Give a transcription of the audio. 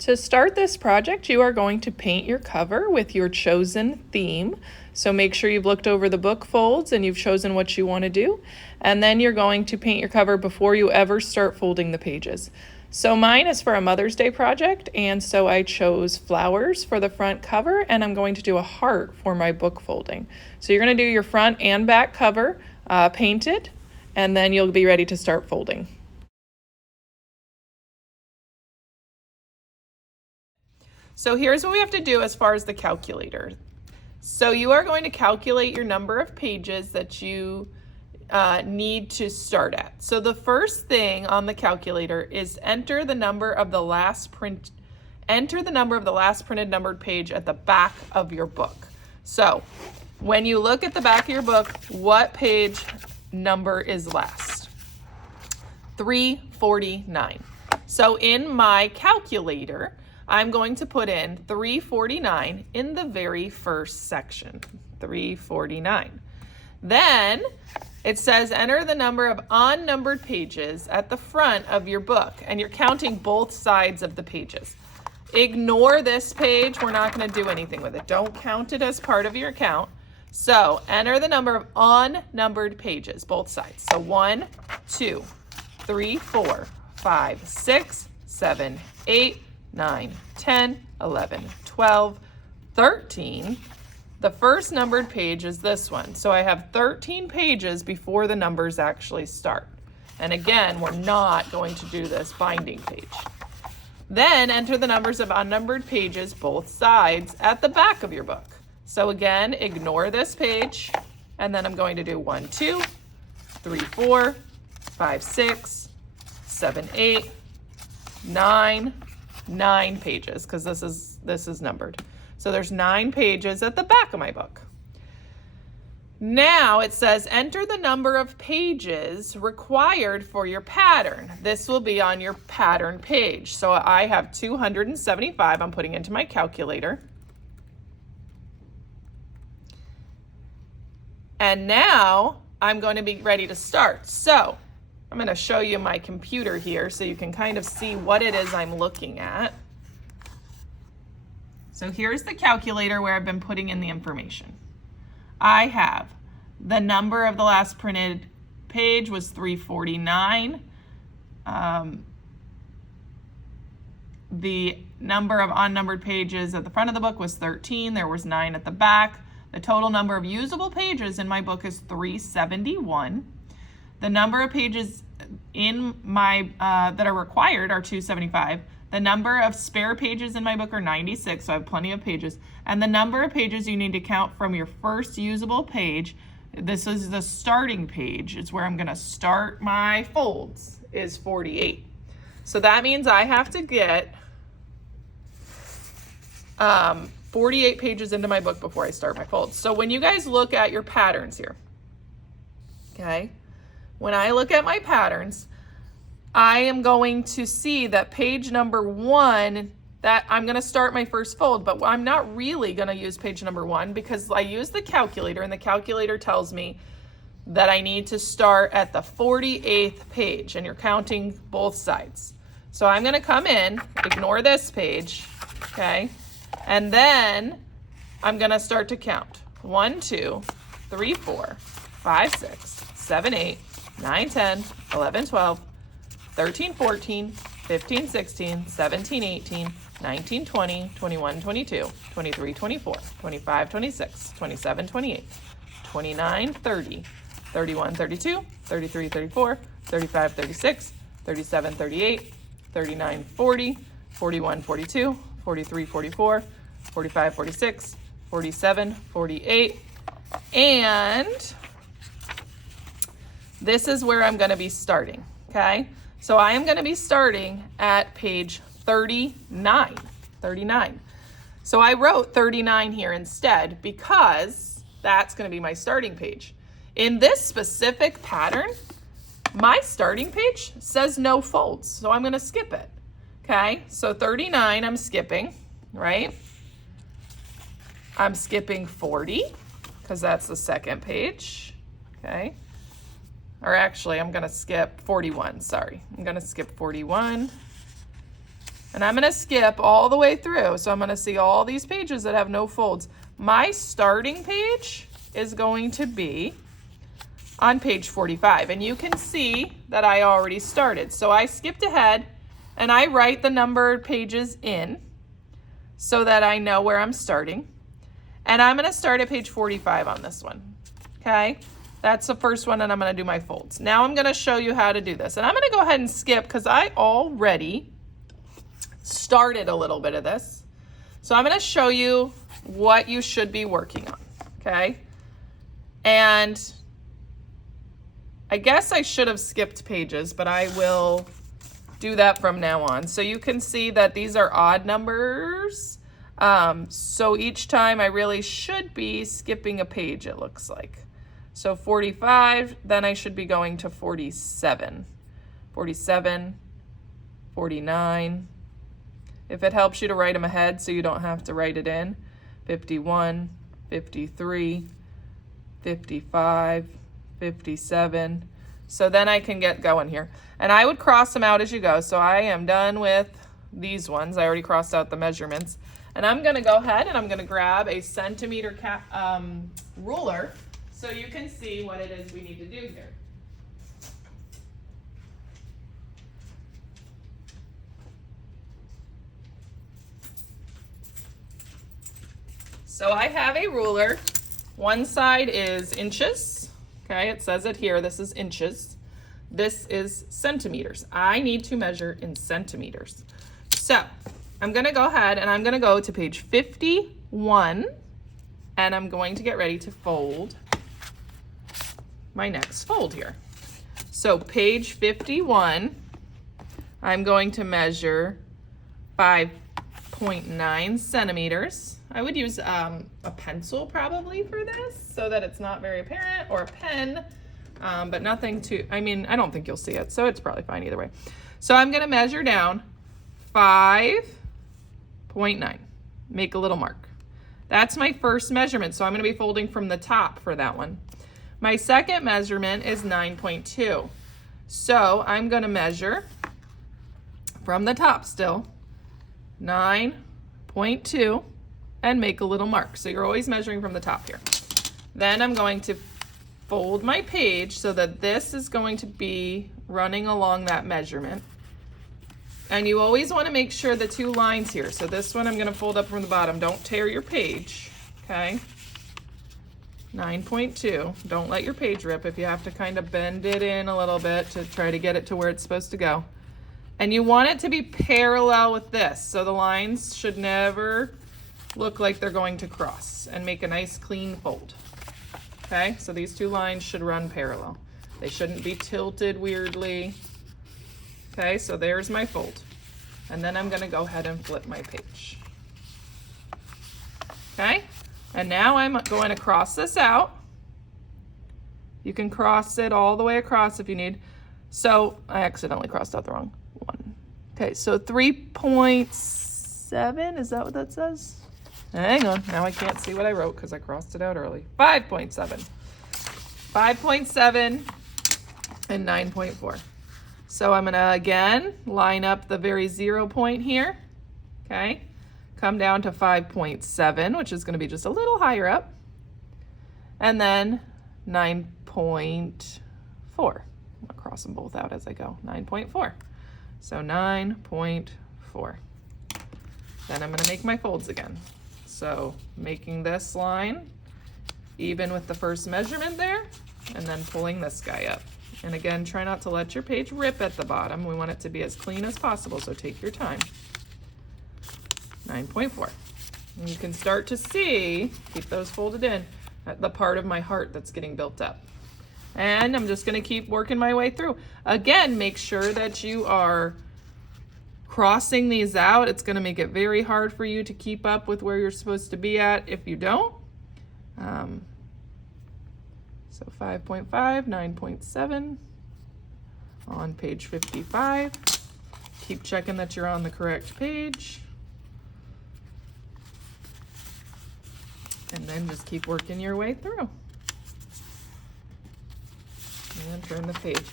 To start this project, you are going to paint your cover with your chosen theme. So make sure you've looked over the book folds and you've chosen what you want to do. And then you're going to paint your cover before you ever start folding the pages. So mine is for a Mother's Day project, and so I chose flowers for the front cover, and I'm going to do a heart for my book folding. So you're going to do your front and back cover painted, and then you'll be ready to start folding. So here's what we have to do as far as the calculator. So you are going to calculate your number of pages that you need to start at. So the first thing on the calculator is enter the number of the last printed numbered page at the back of your book. So when you look at the back of your book, what page number is last? 349. So in my calculator, I'm going to put in 349 in the very first section, 349. Then it says enter the number of unnumbered pages at the front of your book, and you're counting both sides of the pages. Ignore this page. We're not going to do anything with it. Don't count it as part of your count. So enter the number of unnumbered pages, both sides. So 1, 2, 3, 4, 5, 6, 7, 8, 9, 10, 11, 12, 13. The first numbered page is this one. So I have 13 pages before the numbers actually start. And again, we're not going to do this binding page. Then enter the numbers of unnumbered pages, both sides, at the back of your book. So again, ignore this page. And then I'm going to do 1, 2, 3, 4, 5, 6, 7, 8, 9 pages, because this is numbered. So there's 9 pages at the back of my book. Now it says enter the number of pages required for your pattern. This will be on your pattern page. So I have 275 I'm putting into my calculator. And now I'm going to be ready to start. So I'm going to show you my computer here so you can kind of see what it is I'm looking at. So here's the calculator where I've been putting in the information. I have the number of the last printed page was 349. The number of unnumbered pages at the front of the book was 13. There was 9 at the back. The total number of usable pages in my book is 371. The number of pages in my that are required are 275. The number of spare pages in my book are 96, so I have plenty of pages. And the number of pages you need to count from your first usable page, this is the starting page, it's where I'm going to start my folds, is 48. So that means I have to get 48 pages into my book before I start my folds. So when you guys look at your patterns here, okay, when I look at my patterns, I am going to see that page number 1, that I'm going to start my first fold, but I'm not really going to use page number 1 because I use the calculator, and the calculator tells me that I need to start at the 48th page, and you're counting both sides. So I'm going to come in, ignore this page, okay, and then I'm going to start to count. 1, 2, 3, 4, 5, 6, 7, 8, 9, 10, 11, 12, 13, 14, 15, 16, 17, 18, 19, 20, 21, 22, 23, 24, 25, 26, 27, 28, 29, 30, 31, 32, 33, 34, 35, 36, 37, 38, 39, 40, 41, 42, 43, 44, 45, 46, 47, 48, and this is where I'm going to be starting, okay? So I am going to be starting at page 39. So I wrote 39 here instead because that's going to be my starting page. In this specific pattern, my starting page says no folds, so I'm going to skip it. Okay, so 39 I'm skipping, right? I'm skipping 40 because that's the second page, okay? Or actually, I'm going to skip 41, sorry. I'm going to skip 41. And I'm gonna skip all the way through. So I'm gonna see all these pages that have no folds. My starting page is going to be on page 45. And you can see that I already started. So I skipped ahead and I write the numbered pages in so that I know where I'm starting. And I'm gonna start at page 45 on this one, okay? That's the first one, and I'm gonna do my folds. Now I'm gonna show you how to do this. And I'm gonna go ahead and skip because I already started a little bit of this. So I'm gonna show you what you should be working on, okay? And I guess I should have skipped pages, but I will do that from now on. So you can see that these are odd numbers. So each time I really should be skipping a page, it looks like. So 45, then I should be going to 47, 47, 49. If it helps you to write them ahead so you don't have to write it in, 51, 53, 55, 57. So then I can get going here. And I would cross them out as you go. So I am done with these ones. I already crossed out the measurements. And I'm gonna go ahead and I'm gonna grab a centimeter ruler so you can see what it is we need to do here. So I have a ruler. One side is inches. Okay, it says it here. This is inches. This is centimeters. I need to measure in centimeters. So I'm gonna go ahead and I'm gonna go to page 51 and I'm going to get ready to fold my next fold here. So page 51, I'm going to measure 5.9 centimeters. I would use a pencil probably for this so that it's not very apparent, or a pen, but nothing too, I mean, I don't think you'll see it, so it's probably fine either way. So I'm gonna measure down 5.9, make a little mark. That's my first measurement, so I'm gonna be folding from the top for that one. My second measurement is 9.2. So I'm gonna measure from the top still, 9.2, and make a little mark. So you're always measuring from the top here. Then I'm going to fold my page so that this is going to be running along that measurement. And you always want to make sure the two lines here. So this one I'm going to fold up from the bottom. Don't tear your page, okay? 9.2. Don't let your page rip. If you have to kind of bend it in a little bit to try to get it to where it's supposed to go. And you want it to be parallel with this. So the lines should never look like they're going to cross, and make a nice clean fold. Okay, so these two lines should run parallel. They shouldn't be tilted weirdly. Okay, so there's my fold. And then I'm gonna go ahead and flip my page. Okay, and now I'm going to cross this out. You can cross it all the way across if you need. So I accidentally crossed out the wrong one. Okay, so 3.7, is that what that says? Hang on, now I can't see what I wrote because I crossed it out early. 5.7. 5.7 and 9.4. So I'm gonna, again, line up the very 0 point here, okay? Come down to 5.7, which is gonna be just a little higher up. And then 9.4. I'm gonna cross them both out as I go, 9.4. So 9.4. Then I'm gonna make my folds again. So making this line even with the first measurement there, and then pulling this guy up. And again, try not to let your page rip at the bottom. We want it to be as clean as possible, so take your time. 9.4. And you can start to see, keep those folded in, the part of my heart that's getting built up. And I'm just gonna keep working my way through. Again, make sure that you are crossing these out. It's gonna make it very hard for you to keep up with where you're supposed to be at if you don't. So 5.5, 9.7 on page 55. Keep checking that you're on the correct page. And then just keep working your way through. And then turn the page.